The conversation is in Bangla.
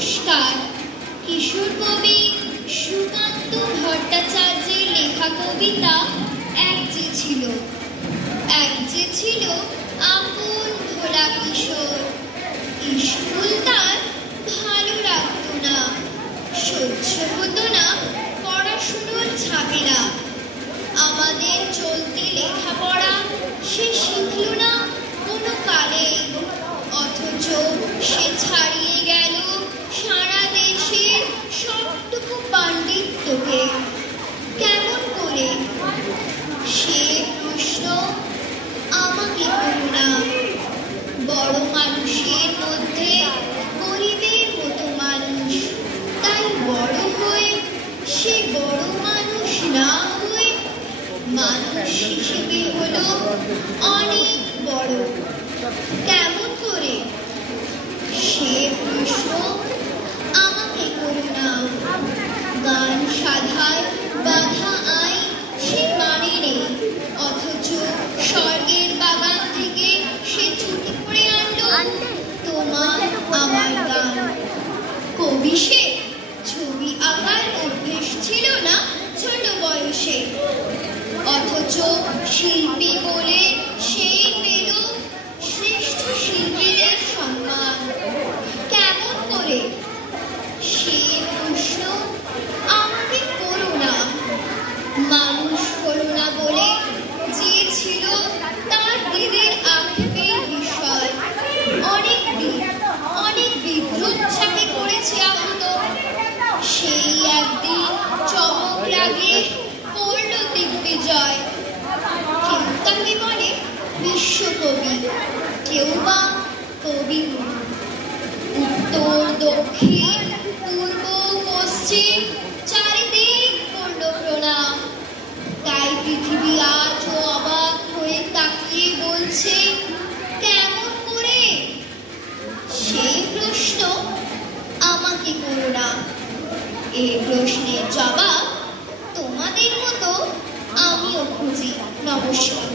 নমস্কার। কিশোর কবি সুকান্ত ভট্টাচার্যের লেখা কবিতা এক যে ছিল আপন ভোলা কিশোর। স্কুল তার ভালো লাগতো না, সহ্য হতো না পড়াশুনোর ঝামেলা। আমাদের চলতি লেখাপড়া সে শিখল না কোনো কালেই, অথচ সে ছাড়িয়ে গেল সারা দেশের সবটুকু পাণ্ডিত্যকে। কেমন করে? সে প্রশ্ন আমাকে করো না। বড় মানুষের মধ্যে গরিবের মতো মানুষ, তাই বড় হয়ে সে বড় মানুষ না হয়ে মানুষ হিসেবে হলো অনেক বড়। কেমন করে? সে প্রশ্ন আমাকে করো না। গান সাধায় বাধা আইন সে মানে নেই, অথচ স্বর্গের বাগান থেকে সে চুরি করে আনলো তোমার আমার গান। কবি সে, ছবি আঁকার অভ্যেস ছিল না ছোট বয়সে, অথচ শিল্পী বলে সেই পেল শ্রেষ্ঠ শিল্পীদের সম্মান। কেমন করে? সে প্রশ্ন আমাকে করো না। মানুষ হলো না বলে যে ছিল তার দিদির আক্ষেপের বিষয়। অনেক বিদ্রুপ যাকে করেছে আহত, সেই একদিন চমক লাগে করল দিগ্বিজয়। কেউ তাকে বলে বিশ্বকবি, কেউ বা কবি। উত্তর দক্ষিণ পূর্ব পশ্চিম চারিদিক করল প্রণাম। তাই পৃথিবী আজও অবাক হয়ে তাকিয়ে বলছে কেমন করে? সেই প্রশ্ন আমাকে করো না। এই প্রশ্নের জবাব তোমাদের মতো আমিও খুঁজি। নমস্কার।